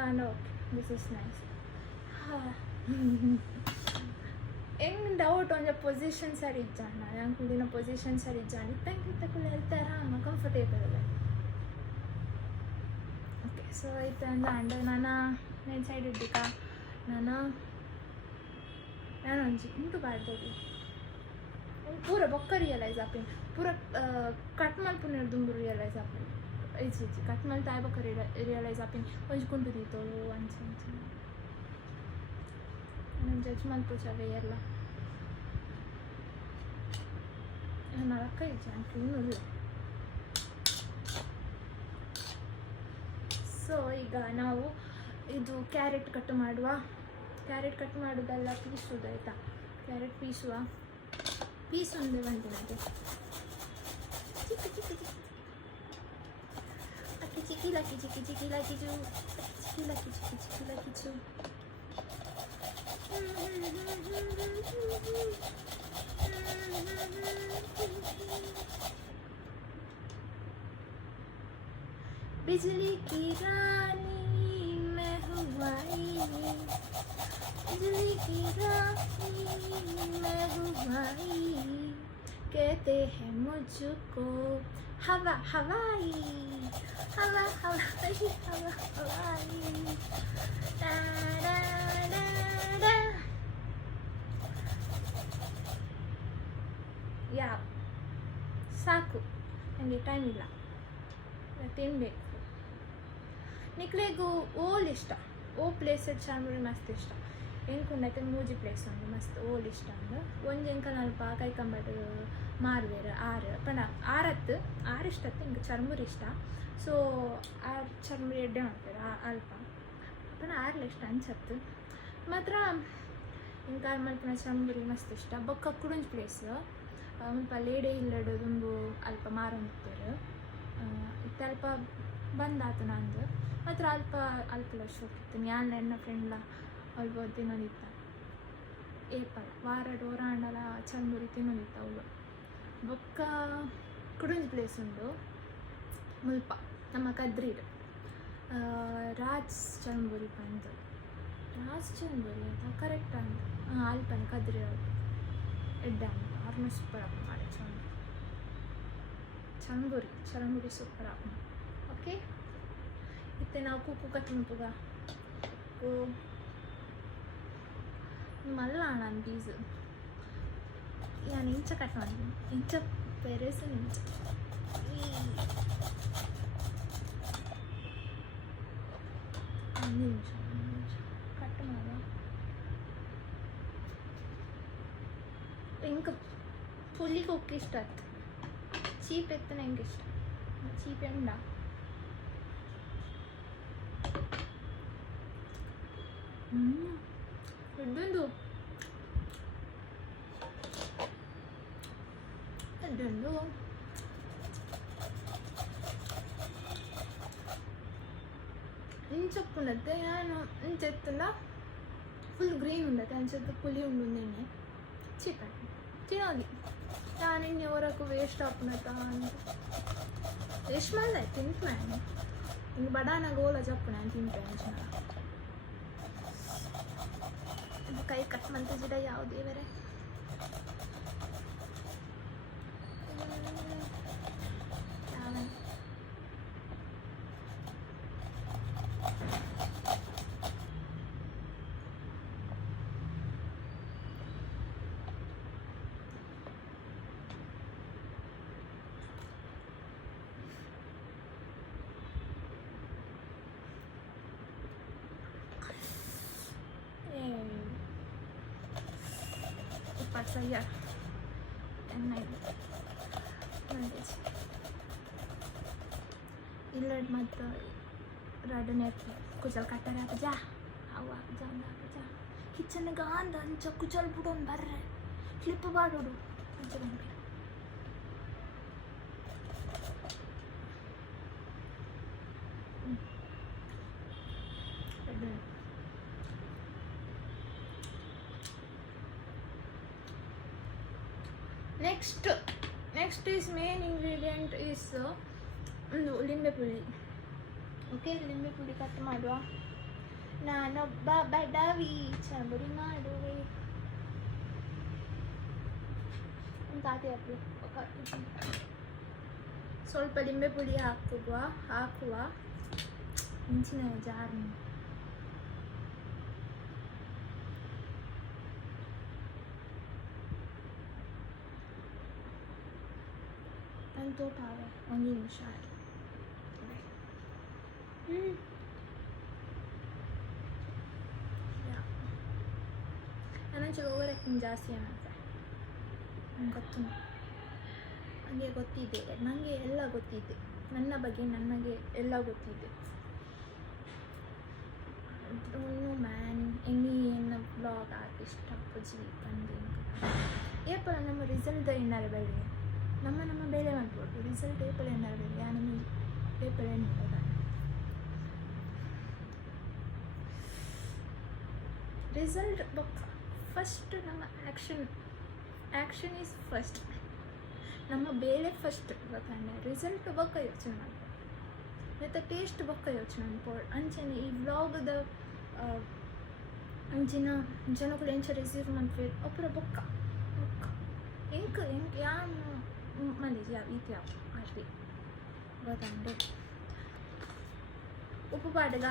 ನಾನು okay this is nice. ಹೆಂಗೆ doubt ಒಂದು ಪೊಸಿಷನ್ ಸರಿ ಇದ್ದಾನ ನಂಗೆ ಕುಡಿನ ಪೊಸಿಷನ್ ಸರಿ ಇದ್ದಾನೆ ಇಪ್ಪಂಗೆ ತಗೊಳ್ಳಿ ಹೇಳ್ತಾರ ಕಂಫರ್ಟೇಬಲ್ ಅಲ್ಲ. ಓಕೆ ಸೊ ಇತ್ತು ಅಂದ ನಾನು నేను ಸೈಡ್ ಇದ್ದೀಕ ನಾನು ಒಂಜಿ ಇಂಟು ಬಾಡ್ಬೋದು ಪೂರ ಬೊಕ್ಕ ರಿಯಲೈಸ್ ಆಪಿನ ಪೂರ ಕಟ್ ಮಲ್ಪುನ ದುಂಬು ರಿಯಲೈಸ್ ಆಪಿನ ಈಜಿ ಕಟ್ ಮಲ್ ತಾಯಿ ಬೊಕ್ಕ ರಿಯಲೈಸ್ ಆಪಿನ ಒಂಜಿ ಕುಂಟು ದೀತೋಳು ಅಂಚೆ ಅಂಚೆ ನಾನು ಜಡ್ಜ್ ಮಲ್ಪುಚವೆ ಎಲ್ಲ ನಾನು ಅಕ್ಕ ಇಜ್ಜೆ ಅಂತ ಇನ್ನೂ. ಸೊ ಈಗ ನಾವು ಇದು ಕ್ಯಾರೆಟ್ ಕಟ್ ಮಾಡುವ. ಕ್ಯಾರೆಟ್ ಕಟ್ ಮಾಡೋದಲ್ಲ ಪೀಸುದು ಆಯಿತಾ. ಕ್ಯಾರೆಟ್ ಪೀಸುವ ಪೀಸ್ ಒಂದು ಬಂತು ನನಗೆ ಚಿಕ್ಕ ಚಿಕ್ಕ ಚಿಕ್ಕ ಅಕ್ಕಿ ಚಿಕ್ಕಿ ಲಕ್ಕಿ ಚಿಕ್ಕಿ ಚಿಕ್ಕಿ ಲಕ್ಕಿಚು ಚಿಕ್ಕಿ ಲಕ್ಕಿ ಚಿಕ್ಕಿ ಚಿಕ್ಕಿ ಲಕ್ಕಿಚು. बिजली की रानी मैं हूँ आई, बिजली की रानी मैं हूँ आई, कहते हैं मुझको हवा हवाई, हवा हवाई हवा हवाई दा दा दा दा. ಯಾ ಸಾಕು ನನಗೆ ಟೈಮ್ ಇಲ್ಲ ತಿನ್ನಬೇಕು. ನಿಕ್ಲೆಗೂ ಓಲ್ ಇಷ್ಟ ಓ ಪ್ಲೇಸ್ ಚಾರ್ಮುರಿ ಮಸ್ತ್ ಇಷ್ಟ. ಎಂಕುಂಡೈತೆ ಮೂಜಿ ಪ್ಲೇಸ್ ಉಂಡು ಮಸ್ತ್ ಓಲ್ ಇಷ್ಟ ಅಂದು ಒಂಜಿ ಎಂಕಲ್ ಅಲ್ಪ ಕೈಕಂಬಡ್ ಮಾರುವೆರು ಆರು ಪಂಡ ಆರತ್ತು ಆರು ಇಷ್ಟತ್ತು ಇಂಕ ಚರ್ಮುರಿ ಇಷ್ಟ. ಸೊ ಆರು ಚರ್ಮುರಿ ಎಡ್ಡೆ ಮಾಡ್ತಾರೆ ಅಲ್ಪ ಪಂಡ ಆರ್ಲ ಇಷ್ಟ ಅನ್ಸತ್ತು ಮಾತ್ರ ಇಂಕ ಆರು ಮಲ್ಪನ ಚರ್ಮುರಿ ಮಸ್ತ್ ಇಷ್ಟ. ಬೊಕ್ಕ ಕುಡುಂಜ್ ಪ್ಲೇಸ್ ಮುಲ್ಪ ಲೇಡೆ ಇಲ್ಲಡು ದುಂಬು ಅಲ್ಪ ಮಾರಂತಾರೆ ಇತ್ತು ಅಲ್ಪ ಬಂದಾತು ನಂದು ಮಾತ್ರ ಅಲ್ಪ ಅಲ್ಪ ಶೋಕಿತ್ತು ಯಾನ್ ಎನ್ನ ಫ್ರೆಂಡ್ಲ ಅಲ್ಪ ತಿನ್ನೋದಿತ್ತ ಏಪಲ್ ವಾರಡು ಓರಾಂಡಲ ಚಂದೂರಿ ತಿನ್ನೋದಿತ್ತ ಅವಳು. ಬೊಕ್ಕ ಕುಡುಂಜ್ ಪ್ಲೇಸ್ ಉಂಡು ಮುಲ್ಪ ನಮ್ಮ ಕದ್ರೀಡು ರಾಜ್ ಚಂಬೂರಿ ಪಂದು ರಾಜ್ ಚಂಬೂರಿ ಆಯ್ತಾ ಕರೆಕ್ಟ್ ಅಂತ ಅಲ್ಪನ ಕದ್ರಿ ಎಡ್ಡೆ ಅಂತ ಅವ್ರನ್ನ ಸೂಪರ್ ಆಗಿ ಮಾಡಿ ಚರಂಬುರಿ ಸೂಪರ್ ಆಗಿ. ಓಕೆ ಇತ್ತೆ ನಾವು ಕೂಕು ಕಟ್ಟಿಂಪುಗ ಮಲ್ಲ ನಾನು ಬೀಸು ನಾನು ಇಂಚ ಕಟ್ ಮಾಡಿದ್ದೀನಿ ಇಂಚ ಪೆರೆಸು ಇಂಚ ಒಂದು ನಿಮಿಷ ಕಟ್ ಮಾಡ ಇಂಕ ಪುಲ್ಲಿಗೆ ಹೋಗಿ ಇಷ್ಟ ಆಯ್ತು. ಚೀಪ್ ಎತ್ತನ ಹೆಂಗೆ ಇಷ್ಟ ಚೀಪ್ ಎಂಡ ದೊಡ್ಡೊಂದು ದೊಡ್ಡೊಂದು ಇಂಚಪ್ಪುಂಡತ್ತೆ ನಾನು ಇಂಚೆತ್ತಲ್ಲ ಫುಲ್ ಗ್ರೀನ್ ಉಂಡತ್ತೆ ಅಂಚತ್ತು ಪುಲಿ ಉಂಡು ಚೀಪ್ ತಿನ್ನೋದು ನಾನು ಇನ್ನು ಹೊರಕು ವೇಸ್ಟ್ ಆಪುನತ ಅಂತ ಎಷ್ಟು ಮಾಡಿದೆ ತಿಂತ ನಾನು ಹಿಂಗೆ ಬಡಾನ ಗೋಲ ಚಪ್ಪು ನಾನು ತಿಂತೆ ಅಂಚನ ಕೈ ಕಟ್ ಮಂತ ಗಿಡ ಯಾವುದೇ ಬೇರೆ saya yang naik nanti ilat mata rada nepi kucal kata apa jah awak jangan apa jah kitchen negaan dan cak kucal budon barre clip baru do jangan ber next is main ingredient is ಲಿಂಬೆ ಪುಳಿ. Okay ಲಿಂಬೆ ಪುಳಿ cut ಮಾಡುವ ನಾನೊಬ್ಬ ಬಡವಿ ಚಂಬುರಿ ಮಾಡುವೆ ಸ್ವಲ್ಪ ಲಿಂಬೆ ಪುಡಿ ಹಾಕುವ ಮೆಣಸಿನ ಜಾರು ನನ್ನ ತೋಟ ಒಂದು ನಿಮಿಷ ನನ್ನ ಓವರ್ ಆ್ಯಕ್ಟಿಂಗ್ ಜಾಸ್ತಿ ಅನ್ನತ್ತೆ ನಂಗೆ ಗೊತ್ತು ನನಗೆ ಗೊತ್ತಿದೆ ನನಗೆ ಎಲ್ಲ ಗೊತ್ತಿದೆ ನನ್ನ ಬಗ್ಗೆ ನನಗೆ ಎಲ್ಲ ಗೊತ್ತಿದೆ ಮ್ಯಾನ್ ಎನ್ನ ಬ್ಲಾಗ್ ಆರ್ಟಿಸ್ಟ್ ಅಪ್ಪಜಿ ಬಂದು ಏಪಲ ನಮ್ಮ ರಿಸಲ್ಟ್ ಏನಾರು ಬೆಳೆ ನಮ್ಮ ಬೇಳೆ ಮಾಡ್ಬೋದು ರಿಸಲ್ಟ್ ಏಪಲ ಏನಾರು ಬೆಳೆ ನಮ್ಮ ಏಪಲ ಏನಿಲ್ಲ ರಿಸಲ್ಟ್ ಬೊಕ್ಕ ಫಸ್ಟ್ ನಮ್ಮ ಆ್ಯಕ್ಷನ್ ಈಸ್ ಫಸ್ಟ್ ನಮ್ಮ ಬೇಳೆ ಫಸ್ಟ್ ಗೊತ್ತಾಂಡೆ ರಿಸಲ್ಟ್ ಬೊಕ್ಕ ಯೋಚನೆ ಮಾಡ್ಬೋದು ಮತ್ತು ಟೇಸ್ಟ್ ಬೊಕ್ಕ ಯೋಚನೆ ಮಾಡ್ಬೋದು ಅಂಚನೆ ಈ ವ್ಲಾಗ್ದ ಅಂಚಿನ ಜನಗಳು ಎಂಚ ರಿಸೀವ್ ಮಾಡ್ತೀವಿ ಒಬ್ಬರ ಬೊಕ್ಕ ಎಂಕ್ ಯಾನು ಮನೇಜ್ ಯಾವ ಈತಿ ಯಾವ ಅಷ್ಟೇ ಗೊತ್ತಾಂಡೆ ಉಪ್ಪು ಪಾಡ್ಗ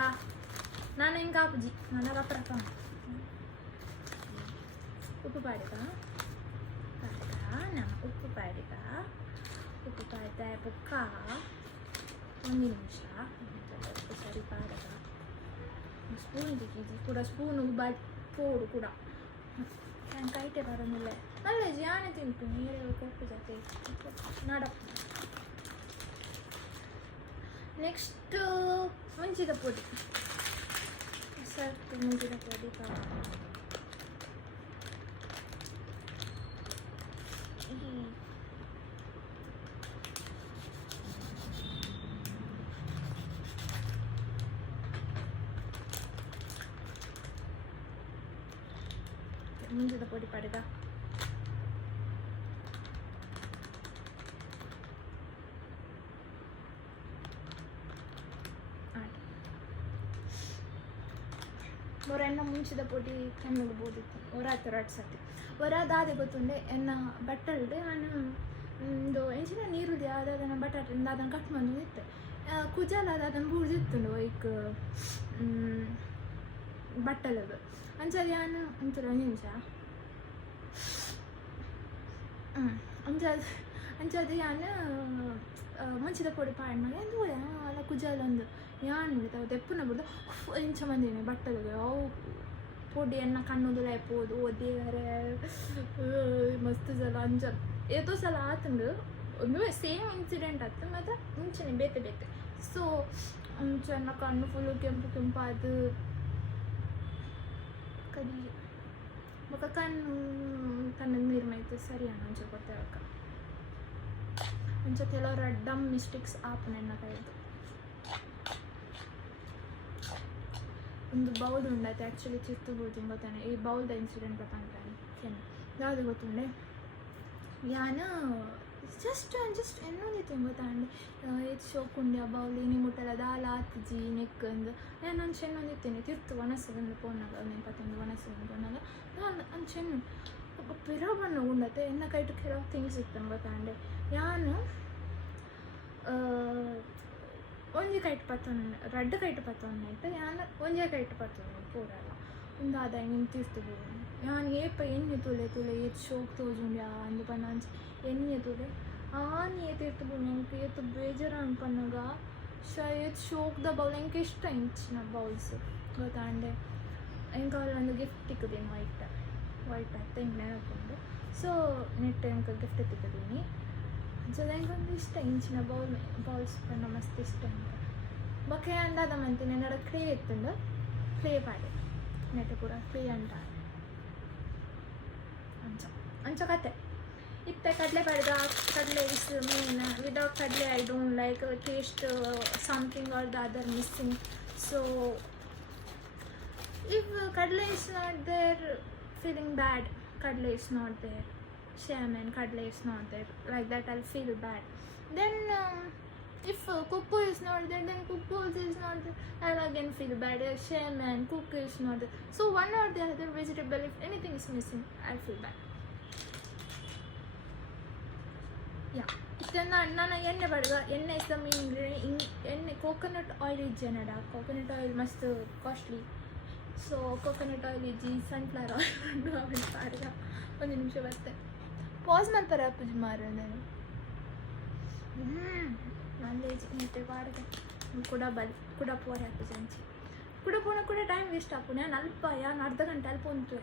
ನಾನು ಹೆಂಗೆ ಆಪುಜಿ ನನಗೆ ಅಪ್ರಕ ಉಪ್ಪು ಪಾಡ್ಗ ನಮ್ಮ ಉಪ್ಪು ಪಾಡ್ದ ಬೊಕ್ಕ ಒಂದು ನಿಮಿಷ ಉಪ್ಪು ಸರಿ ಪಾಡ್ಗ ಸ್ಪೂನ್ ತೆಗೀಜಿ ಕೂಡ ಸ್ಪೂನು ಪೋಡು ಕೂಡ ನಾನು ಕೈಟೆ ಬರೋದಿಲ್ಲ ಅಲ್ಲ ಜಾನೆ ತಿಂತು ನೀರು ಕೊಪ್ಪು ಜೊತೆ ನಡ ನೆಕ್ಸ್ಟ್ ಮುಂಚಿದ ಪುಡಿ ಸ್ವಲ್ಪ ಮುಂಚಿದ ಪುಡಿ ಮುಂಚಿದ ಪುಡಿ ಪಡೆದ ಎನ್ನ ಮುಂಚಿದ ಪೊಡಿ ಕಣ್ಣಿಡ್ಬೋದಿತ್ತು ಹೊರಾತು ರಡ್ಸತ್ತೆ ಹೊರದಾದೆ ಗೊತ್ತುಂಡೆ ಎನ್ನ ಬಟ್ಟಲ್ದೆ ನಾನು ಒಂದು ಎಂಚಿನ ನೀರುದೆ ಅದನ್ನ ಬಟಾಟೆಂದು ಅದನ್ನು ಕಟ್ ಮಾಡಿ ಇತ್ತೆ ಕುಜಾಲ ಅದನ್ನು ಬೂರ್ದಿತ್ತುಂಡು ವೈಕ್ ಬಟ್ಟಲದು ಅಂಚದು ನಾನು ಒಂಚೂರು ಒಂದು ನಿಮಿಷ ಅಂಚದು ನಾನು ಮುಂಚಿದ ಪೊಡಿ ಪಾಡ್ ಮಾಡಿ ಎಂದು ಅಲ್ಲ ಕುಜಾಲೊಂದು ಯಾನ್ ಬಿಡ್ತಾವೆ ತೆಪ್ಪುನ ಬಿಡ್ದು ಎಂಚ ಮಂದಿನಿ ಬಟ್ಟಲಿಗೆ ಅವು ಪೊಡಿಯನ್ನು ಕಣ್ಣುದು ಲೇಪೋದು ದೇವರೇ ಮಸ್ತ್ ಸಲ ಅಂಚ ಏತೋ ಸಲ ಆತಂದು ಒಂದು ಸೇಮ್ ಇನ್ಸಿಡೆಂಟ್ ಆಯ್ತು ಮತ್ತು ಮುಂಚೆನೆ ಬೇತೆ ಸೊ ಅಂಚನ್ನ ಕಣ್ಣು ಫುಲ್ಲು ಕೆಂಪು ಅದು ಕದಿ ಬೊಕ್ಕ ಕಣ್ಣು ನೀರು ಮೈತು ಸರಿ ಅಂಚ ಗೊತ್ತಾಗ ಅಂಚ ಕೆಲವರು ಡಮ್ ಮಿಸ್ಟೇಕ್ಸ್ ಆಪನೆನ್ನ ಕೈದು ಒಂದು ಬೌಲ್ ಉಂಡತ್ತೆ ಆ್ಯಕ್ಚುಲಿ ಚಿತ್ತಬೋದು ಗೊತ್ತಾನೆ ಈ ಬೌಲ್ದ ಇನ್ಸಿಡೆಂಟ್ ಗೊತ್ತಾಗ್ತಾನೆ ಚೆನ್ನ ಯಾವುದು ಗೊತ್ತುಂಡೆ ಯಾನು ಜಸ್ಟ್ ಎನ್ನೊಂದಿತ್ತು ಗೊತ್ತಾಂಡೆ ಇದು ಶೋಕುಂಡೆ ಆ ಬೌಲ್ ಇನಿ ಮುಟ್ಟಲ್ಲ ದಾಲ ಆತಿಜಿ ನೆಕ್ಕಂದು ನಾನು ಚೆನ್ನೊಂದಿತ್ತೇನೆ ತಿರ್ತು ಒಣಸಗೊಂಡು ಪೋನಾಗ ನೆನಪತ್ತೊಂದು ಒಣಸಗೊಂಡು ಪೋನಾಗ ನಾನು ಚೆನ್ನು ಪಿರಬಣ್ಣು ಉಂಡತ್ತೆ ಎನ್ನ ಕೈಟು ಕೆಲವು ಥಿಂಗ್ಸ್ ಇತ್ತು ಗೊತ್ತಾಂಡೆ ಯಾನು ಒಂಜಿ ಕೈಟ್ ಪತ್ತೊಂದು ರಡ್ಡು ಕೈಟ್ ಪತ್ತೊಂದು ಯಾನು ಒಂಜೇ ಕೈಟ್ ಪತ್ತೊಂದು ಪೂರಲ್ಲ ಒಂದು ಆದಾಯ ನಿಂತಿರ್ತು ಯಾನು ಏಪ ಎಣ್ಣೆ ತುಲೆ ಏತ್ ಶೋಕ್ ತೋಜುಂಡ್ಯಾ ಅಂದು ಪನ್ನ ಎಣ್ಣೆ ತುಲೆ ಆನ್ ಏತಿರ್ತು ನಂಗೆ ಏತು ಬೇಜಾರ ಅನ್ಪನ್ನಾಗ ಏತ್ ಶೋಕ್ದ ಬೌಲ್ ಎಂಗೆ ಇಷ್ಟ ಇಂಚಿನ ಬೌಲ್ಸ್ ಗೊತ್ತಾಂಡೆ ಎಂಗೆ ಅವ್ರು ಒಂದು ಗಿಫ್ಟ್ ತಿಕ್ಕದೀನಿ ವೈಟ್ ಆಯ್ತು ಹೆಂಗೆ ನೆನಕೊಂಡು ಸೊ ನೆಟ್ ಎಂಗೆ ಗಿಫ್ಟ್ ತಿಕ್ಕದೀನಿ ಸೊ ನಂಗೊಂದು ಇಷ್ಟ ಇಂಚಿನ ಬೌಲ್ಸ್ ಪಂಡ ಮಸ್ತ್ ಇಷ್ಟ ಅಂತ ಬೊಕ್ಕೆ ಅಂದಾದ ಮಂತೀನಿ ನಡ ಕ್ಲೇ ಎತ್ತುಂಡು ಕ್ಲೇ ಪಾಡಿ ನೆಟ್ ಪೂರ ಕ್ಲೇ ಅಂಟ ಅಂಚ ಕತೆ ಇತ್ತೆ ಕಡಲೆ ಪಾಡಿದ kadale is main without kadale I don't like taste something or the other missing so if kadale is not there feeling bad kadale is not there shame and kadle is not there like that I'll feel bad then If Cuckoo is not there, then Cuckoo is not there. I'll again feel bad. Shame and Cuckoo is not there. So one or the other vegetable, if anything is missing, I'll feel bad. Yeah. ನಾನು ಎಣ್ಣೆ ಬಡ್ಗ ಎಣ್ಣೆ is the main ingredient. ಎಣ್ಣೆ coconut oil ಇಜ್ಜೆನಡ. Coconut oil ಮಸ್ತ್ costly. So coconut oil ಇಜ್ಜಿ sunflower oil ಅವಳು ಪಾಡ್ಗ ಒಂದು ನಿಮಿಷ ಬರ್ತೆ ಪಾಸ್ ಮಾಡ್ತಾರೆ ಅಪ್ಪುಜಿ ಮಾರ ನಾನು ನಾಲೇಜ್ ಮತ್ತೆ ಪಾಡ್ಗ ಕೂಡ ಕೂಡ ಪೋರೆ ಅಪ್ಪುಜಿ ಅಂಚಿ ಕೂಡ ಪೋನ ಕೂಡ ಟೈಮ್ ವೇಸ್ಟ್ ಆಪುನೆ ನಾನು ಅಲ್ಪ ಯಾನು ಅರ್ಧ ಗಂಟೆ ಅಲ್ಪ ಉಂಟು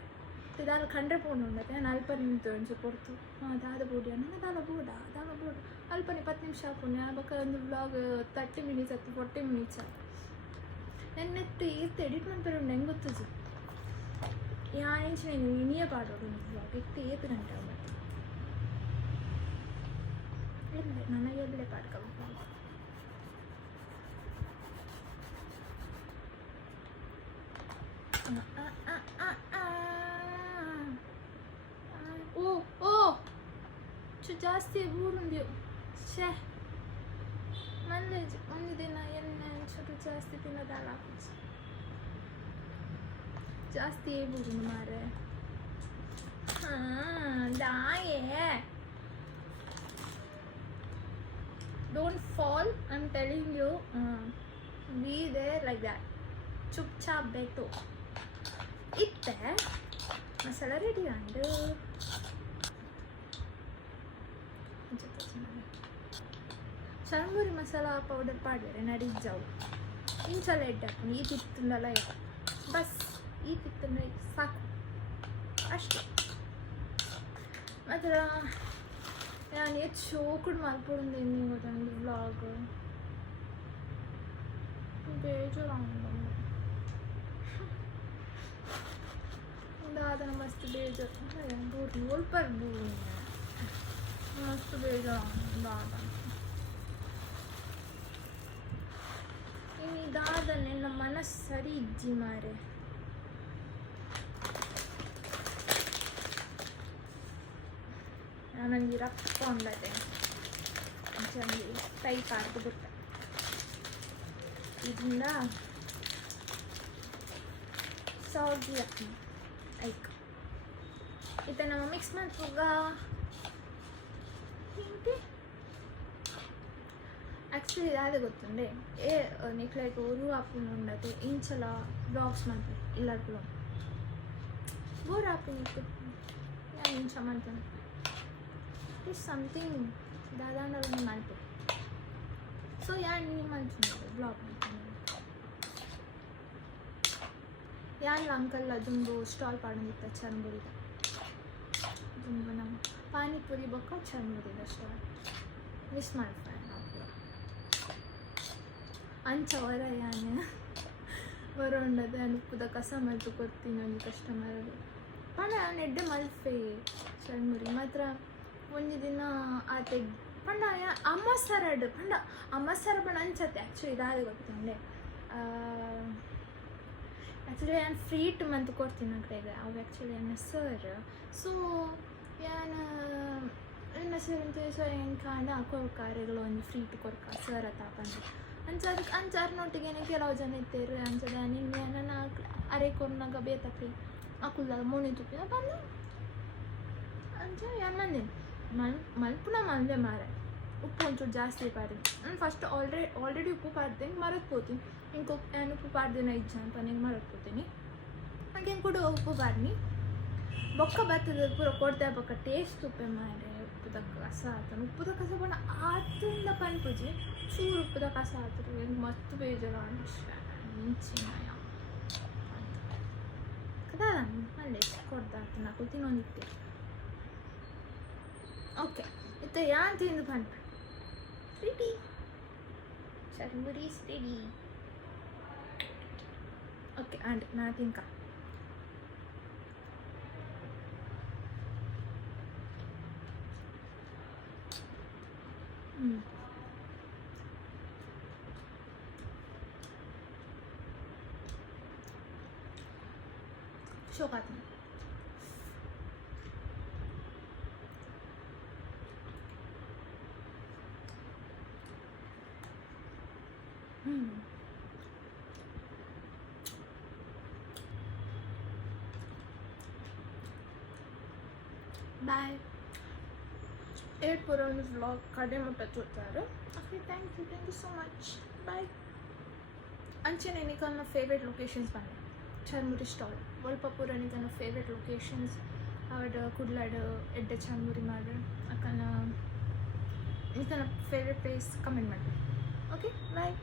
ಇದಾಲ ಕಂಡ್ರೆ ಪೋನು ಉಂಡತ್ತೆ ನಾನು ಅಲ್ಪ ನಿಂತು ಅನ್ಸು ಕೊಡ್ತು ದಾದ ಬೋಡಿ ನನಗೆ ದಾಲ ಬೋಡ ಅಲ್ಪನೆ 10 ನಿಮಿಷ ಆಪುನೆ ಬಕ್ಕ ಒಂದು ವ್ಲಾಗ್ 30 ಮಿನಿಟ್ಸ್ ಅಥವಾ 40 ಮಿನಿಟ್ಸ್ ಆಯ್ತು ನೆನ್ನೆತ್ತು ಎಡಿಟ್ ಮಾಡ್ತಾರೆ ಹೆಂಗೆ ಗೊತ್ತದು ಯಾ ಇಂಚ್ నేను ಇನಿಯ ಪಾಡೋದು ವ್ಲಾಗ್ ಏತು ಗಂಟೆ ಆಗುತ್ತೆ ನನಗೆ ಎಲ್ಲೇ ಪಾಡ್ಕೋಬೇಕು ಓ ಜಾಸ್ತಿ ಊರುಂದಿ ಛೇ ಮಲ್ಲೆ ಒಂದು ದಿನ ಎಣ್ಣೆ ಒಂಚೂರು ಜಾಸ್ತಿ ತಿನ್ನೋದಲ್ಲ ಜಾಸ್ತಿ ಊರು ಮಾರೆ ದಾಯೇ don't fall I am telling you be there like that ಚುಪ್ ಚಾಪ್ ಬೇಕು ಇತ್ತೆ ಮಸಾಲ ರೆಡಿ ಅಂಡು ಚರ್ಮುರಿ ಮಸಾಲ ಪೌಡರ್ ಪಾಡ್ಯಾರೆ ನಡಿಜ್ಜಾವು ಇಂಚಲ ಎಡ್ಡಾಕು ಈ ತಿತ್ತುಂಡಲ್ಲ ಬಸ್ ಈ ತಿತ್ತುಂಡ ಸಾಕು ಅಷ್ಟೇ ಮಾತ್ರ ನಾನು ಎಷ್ಟು ಶೋಕುಡು ಮಲ್ಪೊಂದು ನಿಂಗೆ ಗೊತ್ತಂದು ವ್ಲಾಗ್ ಬೇಜಾರು दादा मस्त बेजर बूरी पर बूरी मस्त बेजर दादा इन दादा ನನ್ನ ಮನಸ್ಸು ಸರಿ ಇಜ್ಜಿ ಮಾರೆ ನನಗೆ ರಪ್ಪ ಉಂಡದೆ ಚಂದಿ ಟೈಪ್ ಆಗ್ಬಿಟ್ಟು ಇದರಿಂದ ಸಾಗಿ ಹಾಕಿ ಐಕ್ ಇತ್ತ ನಮ್ಮ ಮಿಕ್ಸ್ ಮಾಡ್ಕೋಗ ಹಿಂಗೆ ಆ್ಯಕ್ಚುಲಿ ಇದಾದ ಗೊತ್ತುಂಡೆ నీకు లైక్ ఊరు ఆపుని ఉండదు ఇంచలా బ్లాగ్స్ ಮಾಡ್ತಾರೆ ಎಲ್ಲರಿಗೂ ಬೋರ್ ಆಪು నీకు ನಾನು ಇಂಚ ಮಾಡ್ತೇನೆ ಇಟ್ ಸಮಥಿಂಗ್ ದಾದಾಂಡಲ್ಲಿ ಮಾಡ್ಬೇಕು ಸೊ ಯಾರು ನೀವು ಮಾಡ್ತೀನಿ ಬ್ಲಾಗ್ ಮಾಡ್ತೀನಿ ಯಾರು ಅಂಕಲ್ ಅದೊಂದು ಸ್ಟಾಲ್ ಪಾಡೋದಿತ್ತ ಚರ್ಮುರಿದ ತುಂಬ ನಮ್ಮ ಪಾನಿಪುರಿ ಬೊಕ್ಕ ಚರ್ಮುರಿದ ಸ್ಟಾಲ್ ಮಿಸ್ ಮಾಡ್ತಾರೆ ನಾವು ಅಂಚ ಹೊರ ಯಾನೆ ಬರೋಂಡದೆ ಅನುಪ್ಪದ ಕಸ ಮಲ್ತು ಕೊಡ್ತೀನಿ ಒಂದು ಕಸ್ಟಮರ್ ಪಣ ನೆಡ್ಡೆ ಮಲ್ಪೆ ಚರ್ಮುರಿ ಮಾತ್ರ ಒಂದು ದಿನ ಆತೆ ಪಂಡ ಅಮ್ಮ ಸರಡ್ ಪಂಡ ಅಮ್ಮ ಸರ ಪಣ ಅಂಚತ್ತೆ ಆ್ಯಕ್ಚುಲಿ ಇದಾದ ಗೊತ್ತಂಡೆ ಆ್ಯಕ್ಚುಲಿ ನಾನು ಫ್ರೀಟ್ ಮಂತ್ ಕೊಡ್ತೀನಿ ಆ ಕಡೆಗೆ ಅವು ಆ್ಯಕ್ಚುಲಿ ನನ್ನ ಸರ್ ಸೊ ಯಾನು ನನ್ನ ಸರ್ ಅಂತ ಸೊ ಹೆಂಗೆ ಕಾಂಡ ಕೊಡ್ಕಾರೆಗಳು ಒಂದು ಫ್ರೀಟ್ ಕೊಡ್ಕ ಸರ್ ತಾಪಂದು ಅಂಚದಕ್ಕೆ ಅಂಚಾರ್ನೊಟ್ಟಿಗೆ ಕೆಲವು ಜನ ಇತ್ತೇರು ಅಂಚದ ನಿನ್ನೆ ನನ್ನ ಅರೆ ಕೊರ್ನಾಗ ಬೇತಕ್ರಿ ಅಕುಲ್ದಾಗ ಮೂನಿ ತುಪ್ಪಿನ ಬಂದು ಅಂಚ ಯಾರು ಮಂದಿನಿ ಮಲ್ಪುನ ಮಂದೆ ಮಾರೆ ಉಪ್ಪು ಒಂಚೂರು ಜಾಸ್ತಿ ಪಾಡಿ ನಾನು ಫಸ್ಟ್ ಆಲ್ರೆಡಿ ಉಪ್ಪು ಪಾಡ್ತೀನಿ ಮರತ್ಕೋತೀನಿ ಇಂಕೊ ನಾನು ಉಪ್ಪು ಪಾಡ್ದಿನ ಇಜ್ಜ ಅಂತ ನಿಂಗೆ ಮರತ್ಕೋತೀನಿ ಹಾಗೆ ಕೂಡ ಉಪ್ಪು ಪಾಡ್ನಿ ಬೊಕ್ಕ ಬರ್ತದೆ ಪೂರ ಕೊಡ್ತಾ ಬೊಕ್ಕ ಟೇಸ್ಟ್ ಉಪ್ಪೆ ಮಾರೆ ಉಪ್ಪುದ ಕಸ ಆತನು ಉಪ್ಪುದ ಕಸ ಬಣ್ಣ ಆತಂದ ಪನ್ಪುಜಿ ಚೂರು ಉಪ್ಪುದ ಕಸ ಆತರು ಹೆಂಗೆ ಮಸ್ತ್ ಬೇಜಾರು ಇಂಚಿನಾಯ ಕದಾ ಅಲ್ಲೇ ಕೊಡ್ದಾತ ನಾ ಕೂತಿನೊಂದಿತ್ತೆ ಓಕೆ ಇತ್ತ ಯಾನ್ ತಿಂದು ಪನ್ಪ ready churmuri ready okay and ನಾ ತಿಂಕ ಶೋಕಾತೀನಿ ಬಾಯ್. ಏಟ್ ಪೂರ ಒಂದು ವ್ಲಾಗ್ ಕಡೆ ಮುಟ್ಟ ತೋರ್ತಾರೆ. Okay, thank you so much. Bye. ಅಂಚೆನೆ ನಿಕಲ್ನ ಫೇವ್ರೆಟ್ ಲೊಕೇಶನ್ಸ್ ಬಂದೆ ಚರ್ಮುರಿ ಸ್ಟಾಲ್ ಒಲ್ಪ ಪೂರ ನಿಕಲ್ನ ಫೇವ್ರೆಟ್ ಲೊಕೇಶನ್ಸ್ ಅವಡ್ ಕುಡ್ಲಾಡ್ ಎಡ್ಡೆ ಚರ್ಮುರಿ ಮಾಡಿ ಅಕ್ಕನ ನಿಕಲ್ನ ಫೇವ್ರೆಟ್ ಪ್ಲೇಸ್ ಕಮೆಂಟ್ ಮಾಡಿ. ಓಕೆ, ಬಾಯ್.